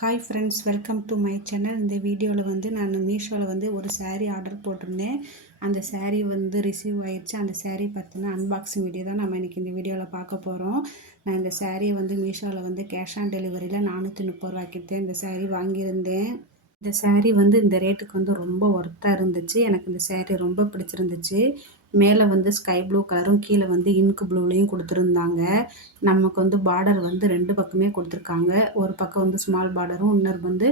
Hi friends, welcome to my channel. இந்த வீடியோவில் வந்து நான் மீஷோவில் வந்து ஒரு saree ஆர்டர் போட்டிருந்தேன். அந்த saree வந்து ரிசீவ் ஆயிடுச்சு. அந்த saree பார்த்தீங்கன்னா அன்பாக்சிங் வீடியோ தான் நம்ம இன்றைக்கி இந்த வீடியோவில் பார்க்க போகிறோம். நான் இந்த சாரியை வந்து மீஷோவில் வந்து கேஷ் ஆன் டெலிவரியில் 430 ரூபாய்க்கு இந்த saree வாங்கியிருந்தேன். இந்த saree வந்து இந்த ரேட்டுக்கு வந்து ரொம்ப ஒர்த்தாக இருந்துச்சு. எனக்கு இந்த saree ரொம்ப பிடிச்சிருந்துச்சு. மேலே வந்து ஸ்கை ப்ளூ கலரும் கீழே வந்து இங்க் ப்ளூலையும் கொடுத்துருந்தாங்க. நமக்கு வந்து பார்டர் வந்து 2 பக்கமே கொடுத்துருக்காங்க. ஒரு பக்கம் வந்து ஸ்மால் பார்டரும், இன்னொரு வந்து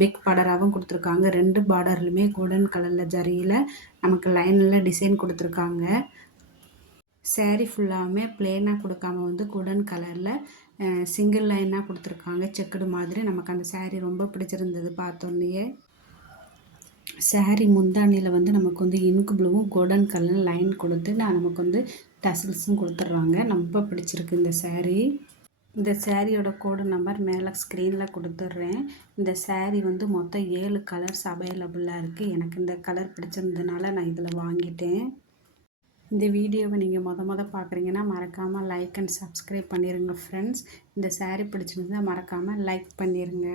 பிக் பார்டராகவும் கொடுத்துருக்காங்க. 2 பார்டர்லையுமே கோல்டன் கலரில் ஜரியில் நமக்கு லைனில் டிசைன் கொடுத்துருக்காங்க. saree ஃபுல்லாகவுமே பிளெயினாக கொடுக்காம வந்து கோல்டன் கலரில் சிங்கிள் லைனாக கொடுத்துருக்காங்க. செக்குடு மாதிரி நமக்கு அந்த saree ரொம்ப பிடிச்சிருந்தது பார்த்தோன்னே. saree முந்தானியில் வந்து நமக்கு வந்து இங்க் ப்ளூவும் கோல்டன் கலர் லைன் கொடுத்து நமக்கு வந்து டசில்ஸும் கொடுத்துட்றாங்க. ரொம்ப பிடிச்சிருக்கு இந்த saree. இந்த சாரியோட கோடு நம்பர் மேலே ஸ்க்ரீனில் கொடுத்துட்றேன். இந்த saree வந்து மொத்தம் 7 கலர்ஸ் அவைலபிளாக இருக்குது. எனக்கு இந்த கலர் பிடிச்சிருந்ததுனால நான் இதில் வாங்கிட்டேன். இந்த வீடியோவை நீங்கள் மொத பார்க்குறீங்கன்னா மறக்காமல் லைக் அண்ட் சப்ஸ்கிரைப் பண்ணிடுங்க ஃப்ரெண்ட்ஸ். இந்த saree பிடிச்சிருந்தா மறக்காமல் லைக் பண்ணிடுங்க.